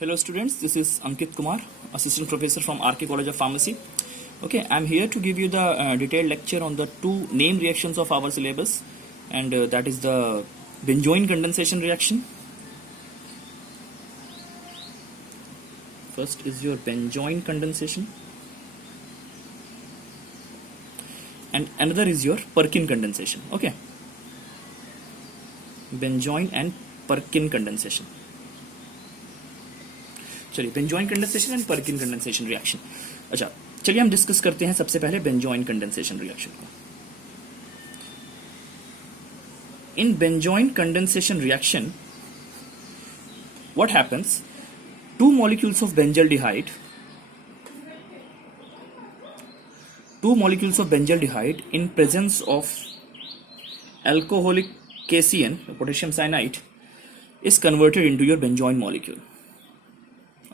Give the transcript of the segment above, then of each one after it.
Hello students, this is Ankit Kumar, Assistant Professor from RK College of Pharmacy. Okay, I'm here to give you the detailed lecture on the two name reactions of our syllabus, and that is the benzoin condensation reaction. First is your benzoin condensation and another is your Perkin condensation. Okay, benzoin and Perkin condensation. चलिए benzoin condensation and Perkin condensation reaction. अच्छा, चलिए हम discuss करते हैं सबसे पहले benzoin condensation reaction को. In benzoin condensation reaction what happens, two molecules of benzaldehyde in presence of alcoholic KCN, potassium cyanide, is converted into your benzoin molecule.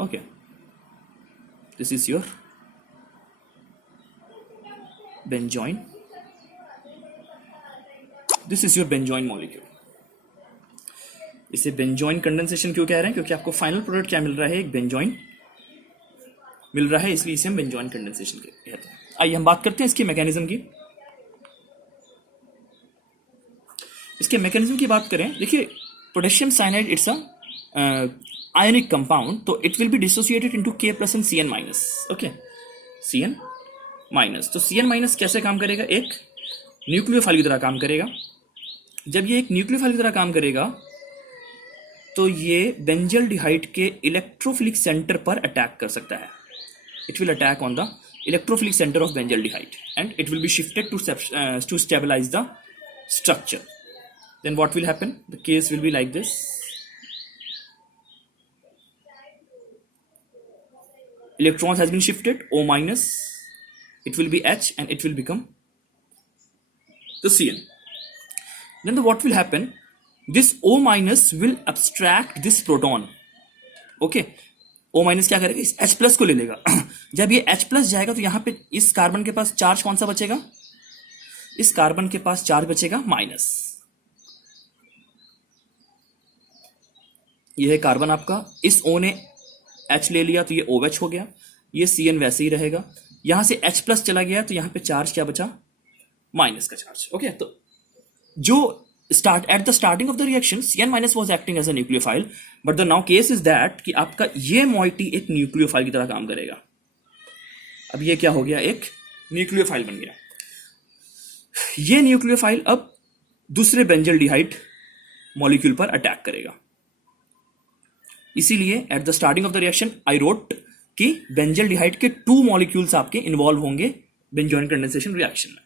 Okay, this is your benzoin. This is your benzoin molecule. इसे benzoin condensation क्यों कह रहे हैं? क्योंकि आपको final product क्या मिल रहा है, एक बेंजोइन मिल रहा है, इसलिए इसे हम बेंजोइन कंडेंसेशन कहते हैं. आइए हम बात करते हैं इसकी मैकेनिज्म की. इसके मैकेनिज्म की बात करें, देखिए potassium cyanide it's a ionic compound, तो it will be dissociated into K plus and Cn minus. Okay, Cn minus. तो Cn minus कैसे काम करेगा? एक न्यूक्लियोफाइल की तरह काम करेगा. जब ये एक न्यूक्लियोफाइल की तरह काम करेगा तो ये बेंजल्डिहाइड के इलेक्ट्रोफिलिक सेंटर पर अटैक कर सकता है. It will attack on the electrophilic centre of benzaldehyde and it will be shifted to stabilise the structure. Then what will happen? The case will be like this. Electrons has been shifted, O minus, it will be H and it will become the Cn. Then what will happen? This O minus will abstract this proton. Okay, O minus क्या करेगा? इस H plus को ले लेगा. जब ये H plus जाएगा तो यहाँ पे इस कार्बन के पास चार्ज कौन सा बचेगा? इस कार्बन के पास चार्ज बचेगा माइनस. ये है कार्बन आपका. इस O ने H ले लिया तो ये OH हो गया. ये Cn वैसे ही रहेगा. यहां से H प्लस चला गया तो यहां पे चार्ज क्या बचा? माइनस का चार्ज. ओके, तो जो at the starting of the reaction Cn minus was acting as a nucleophile, but the now case is that कि आपका ये मॉइटी एक न्यूक्लियोफाइल की तरह काम करेगा. अब ये क्या हो गया? एक न्यूक्लियोफाइल बन गया. ये न्यूक्लियोफाइल अब दूसरे बेंजल्डिहाइड मॉलिक्यूल पर अटैक करेगा. इसीलिए eight the starting of the reaction I wrote कि बेंजल्डिहाइड के टू मॉलिक्यूल्स आपके इन्वॉल्व होंगे बेंजोइन कंडेंसेशन रिएक्शन में.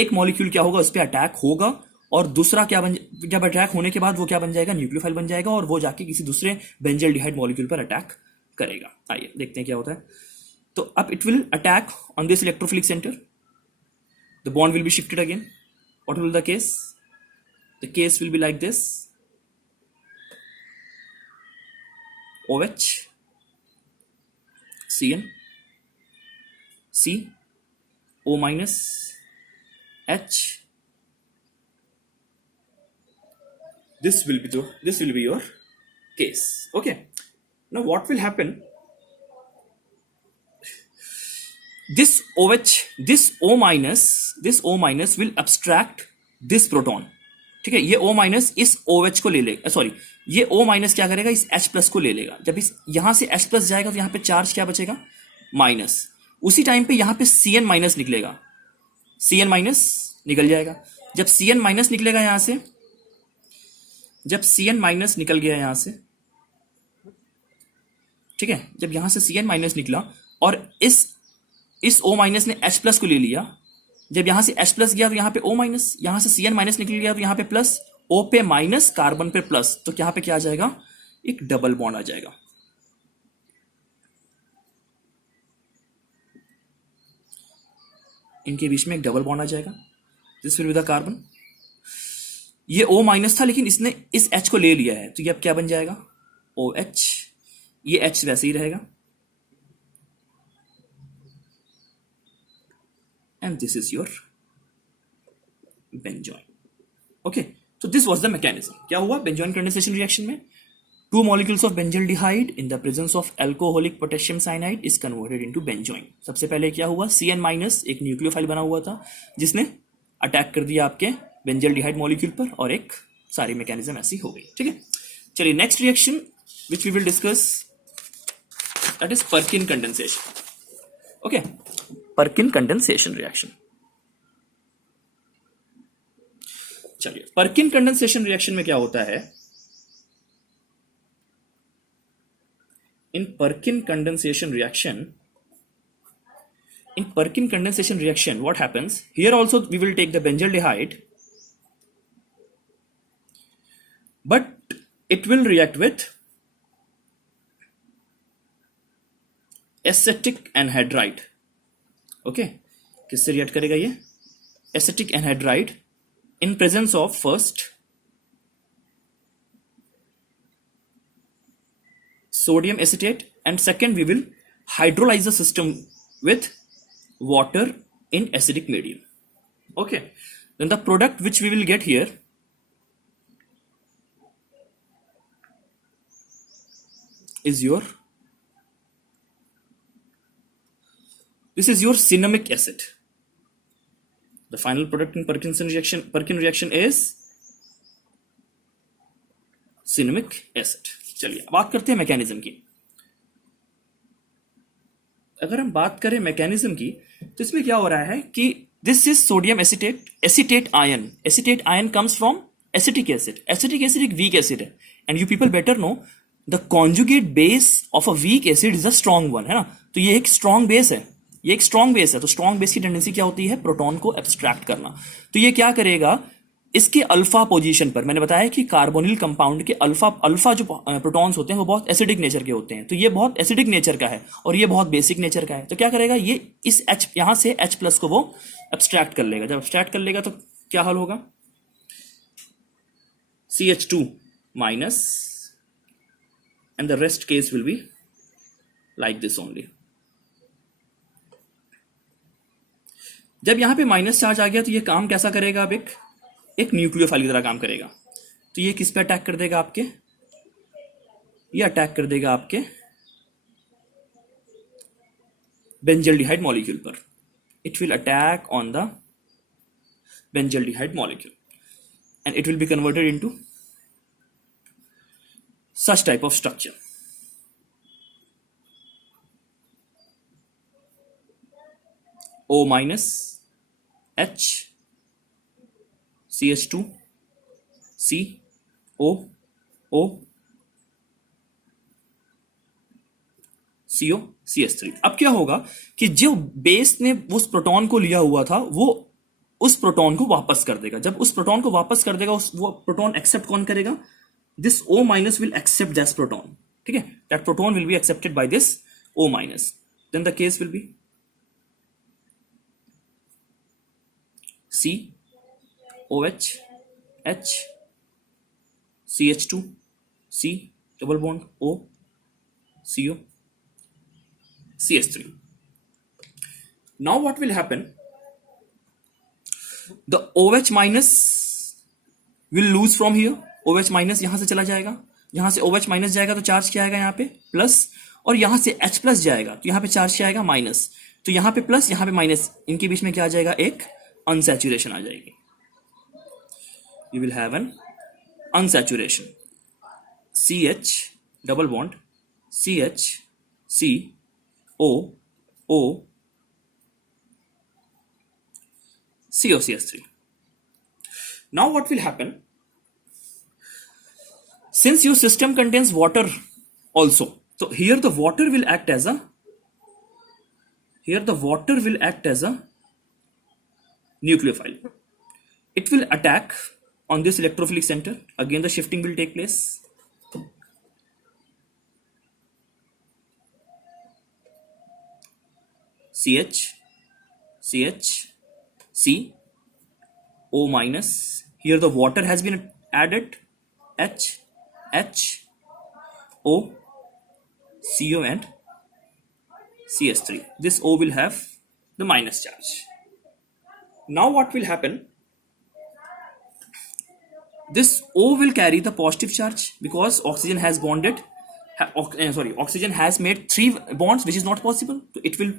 एक मॉलिक्यूल क्या होगा? उस पर अटैक होगा और दूसरा क्या जब अटैक होने के बाद वो क्या बन जाएगा? न्यूक्लियोफाइल बन जाएगा और वो जाके किसी दूसरे बेंजल्डिहाइड मॉलिक्यूल पर अटैक करेगा. आइए देखते हैं क्या होता है. तो अब it will attack on this electrophilic centre. The bond will be shifted again. What will the case? The case will be like this. OH, Cn, C, O minus, H. This will be your case. Okay. Now what will happen? This OH, this O minus will abstract this proton. ठीक है, ये O minus इस OH को ले लेगा. Sorry, ये O minus क्या करेगा? इस H प्लस को ले लेगा. जब इस यहां से H प्लस जाएगा तो यहां पे चार्ज क्या बचेगा? माइनस. उसी टाइम पे यहां पे Cn माइनस निकलेगा. Cn माइनस निकल जाएगा. जब Cn माइनस निकलेगा यहां से, जब Cn माइनस निकल गया यहां से, ठीक है, जब यहां से Cn माइनस निकला और इस O माइनस ने H प्लस को ले लिया. जब यहां से H प्लस गया तो यहां पे O माइनस, यहां से Cn माइनस निकल गया तो यहां पे प्लस, O पे माइनस, कार्बन पे प्लस, तो यहां पे क्या आ जाएगा? एक डबल बॉन्ड आ जाएगा. इनके बीच में एक डबल बॉन्ड आ जाएगा. This will be the carbon. ये O माइनस था लेकिन इसने इस H को ले लिया है तो ये अब क्या बन जाएगा? OH. ये H वैसे ही रहेगा. And this is your benzoin. Okay, so this was the mechanism. क्या हुआ बेंजोइन कंडेंसेशन रिएक्शन में? Two molecules of benzaldehyde in the presence of alcoholic potassium cyanide is converted into benzoin. सबसे पहले क्या हुआ, Cn माइनस एक nucleophile बना हुआ था जिसने अटैक कर दिया आपके बेंजल्डिहाइड मॉलिक्यूल पर और एक सारी मैकेनिज्म ऐसी हो गई. ठीक है, चलिए next reaction which we will discuss that is Perkin condensation. Okay, Perkin condensation reaction. चलिए, पर्किन कंडेंसेशन रिएक्शन में क्या होता है. In Perkin condensation reaction, what happens? Here also we will take the benzaldehyde, but it will react with acetic anhydride. Okay, किससे react करेगा ये? Acetic anhydride in presence of first sodium acetate and second we will hydrolyze the system with water in acidic medium. Okay, then the product which we will get here is your cinnamic acid. The final product in Perkin reaction is cinnamic acid. चलिए बात करते हैं mechanism की. अगर हम बात करें mechanism की तो इसमें क्या हो रहा है कि this is sodium acetate ion. Acetate ion comes from acetic acid. Acetic acid एक वीक एसिड है and you people better know the conjugate base of a weak acid is a strong one, है ना. तो ये एक strong base है, तो strong base की टेंडेंसी क्या होती है, प्रोटॉन को एब्स्ट्रैक्ट करना. तो ये क्या करेगा, इसके अल्फा पोजीशन पर, मैंने बताया कि कार्बोनिल कंपाउंड के अल्फा जो प्रोटॉन्स होते हैं वो बहुत एसिडिक नेचर के होते हैं. तो ये बहुत एसिडिक नेचर का है और ये बहुत बेसिक नेचर का है. तो क्या करेगा, ये इस H यहां से H प्लस को वो एब्स्ट्रैक्ट कर लेगा. जब एब्स्ट्रैक्ट कर लेगा तो क्या हल होगा, CH2 minus and the rest case will be like this only. जब यहां पे माइनस चार्ज आ गया तो ये काम कैसा करेगा, अब एक न्यूक्लियोफाइल की तरह काम करेगा. तो ये किस पे अटैक कर देगा आपके, ये अटैक कर देगा आपके बेंजल्डिहाइड मॉलिक्यूल पर. It will attack on the benzaldehyde molecule and it will be converted into such type of structure. O minus H CH2 C O O CO CH3. अब क्या होगा कि जो बेस ने उस प्रोटॉन को लिया हुआ था वो उस प्रोटॉन को वापस कर देगा. जब उस प्रोटॉन को वापस कर देगा वो प्रोटॉन एक्सेप्ट कौन करेगा, this O minus will accept this proton. ठीक है, that proton will be accepted by this O minus. Then the case will be C OH H CH2 C double bond O CO CH3. Now what will happen, the OH minus will lose from here. OH minus यहां से चला जाएगा, यहां से OH minus जाएगा तो charge क्या आएगा यहाँ पे प्लस, और यहां से H प्लस जाएगा तो यहां पे चार्ज क्या आएगा माइनस. तो यहां पे प्लस यहां पे माइनस, इनके बीच में क्या आ जाएगा, एक अनसैचुरेशन आ जाएगी. You will have an unsaturation. CH double bond CH C O O COCH3. Now what will happen, since your system contains water also, so here the water will act as a nucleophile. It will attack on this electrophilic center. Again the shifting will take place. CH C O minus, here the water has been added, H O CO and CH3. This O will have the minus charge. Now what will happen, this O will carry the positive charge because oxygen has bonded, oxygen has made 3 bonds, which is not possible. So it will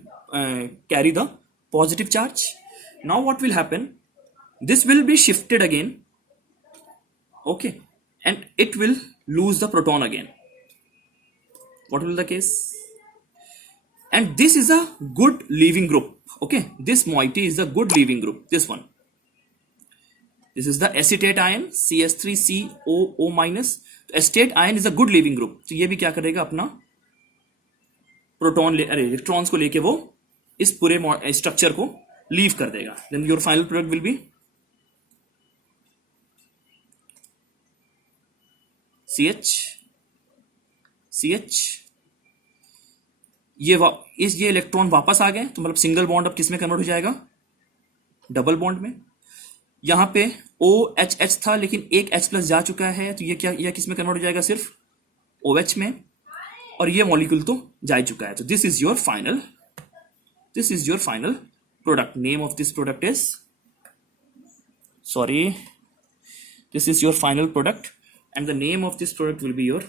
carry the positive charge. Now what will happen? This will be shifted again, okay, and it will lose the proton again. What will be the case? And this is a good leaving group, okay. This moiety is a good leaving group, this one. This is the acetate ion CH3COO minus. Acetate ion is a good leaving group, तो ये भी क्या करेगा, अपना proton electrons को लेके वो इस पूरे स्ट्रक्चर को लीव कर देगा. Then your final product will be CH. ये इलेक्ट्रॉन वापस आ गए, तो मतलब सिंगल बॉन्ड अब किस में कन्वर्ट हो जाएगा, डबल बॉन्ड में. यहां पे OH था लेकिन एक H प्लस जा चुका है, तो ये किस में कन्वर्ट हो जाएगा, सिर्फ OH में, और ये मॉलिक्यूल तो जा चुका है. तो this is your final product. Name of this product is, this is your final product and the name of this product will be your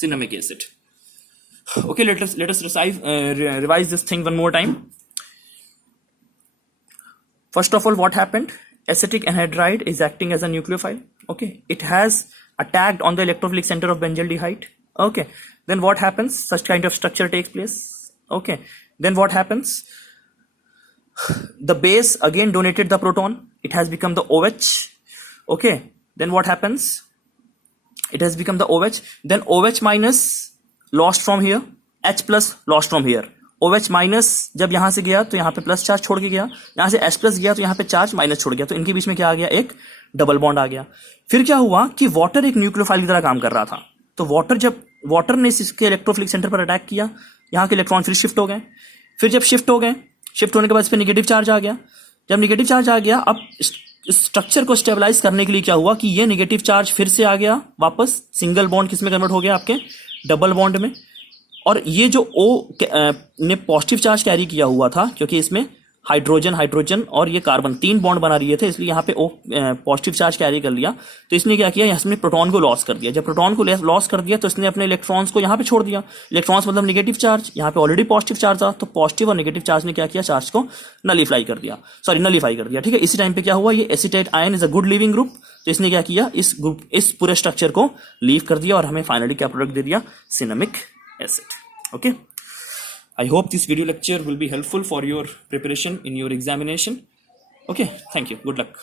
cinnamic acid. Okay, let us revise this thing one more time. First of all, what happened? Acetic anhydride is acting as a nucleophile. Okay, it has attacked on the electrophilic center of benzaldehyde. Okay, then what happens? Such kind of structure takes place. Okay, then what happens? The base again donated the proton. It has become the OH. Okay, then what happens? It has become the OH. Then OH minus lost from here, H plus lost from here. OH minus जब यहां से गया तो यहां पे plus charge छोड़ के गया, यहां से H प्लस गया तो यहां पे चार्ज माइनस छोड़ गया, तो इनके बीच में क्या आ गया, एक डबल बॉन्ड आ गया. फिर क्या हुआ कि वाटर एक न्यूक्लियोफाइल की तरह काम कर रहा था, तो वाटर ने इसके इलेक्ट्रोफिलिक सेंटर पर अटैक किया, यहाँ के इलेक्ट्रॉन फिर शिफ्ट हो गए. फिर जब शिफ्ट होने के बाद इस पर निगेटिव चार्ज आ गया. जब निगेटिव चार्ज आ गया, अब स्ट्रक्चर को स्टेबलाइज करने के लिए क्या हुआ कि ये नेगेटिव चार्ज फिर से आ गया वापस, सिंगल बॉन्ड किस में कन्वर्ट हो गया, आपके डबल बॉन्ड में. और ये जो O ने पॉजिटिव चार्ज कैरी किया हुआ था, क्योंकि इसमें हाइड्रोजन और ये कार्बन 3 बॉन्ड बना रहे थे, इसलिए यहाँ पे O पॉजिटिव चार्ज कैरी कर लिया, तो इसने क्या किया, इसमें प्रोटॉन को लॉस कर दिया. जब प्रोटॉन को लॉस कर दिया तो इसने अपने इलेक्ट्रॉन्स को यहाँ पे छोड़ दिया. इलेक्ट्रॉन्स मतलब नेगेटिव चार्ज, यहाँ पे ऑलरेडी पॉजिटिव चार्ज था, तो पॉजिटिव और नेगेटिव चार्ज ने क्या किया, चार्ज को नलीफाई कर दिया. ठीक है. इसी टाइम पे क्या हुआ, ये acetate ion is a good leaving group, तो इसने क्या किया, इस पूरे स्ट्रक्चर को लीव कर दिया और हमें फाइनली क्या प्रोडक्ट दे दिया, cinnamic acid. Okay, I hope this video lecture will be helpful for your preparation in your examination. Okay, thank you. Good luck.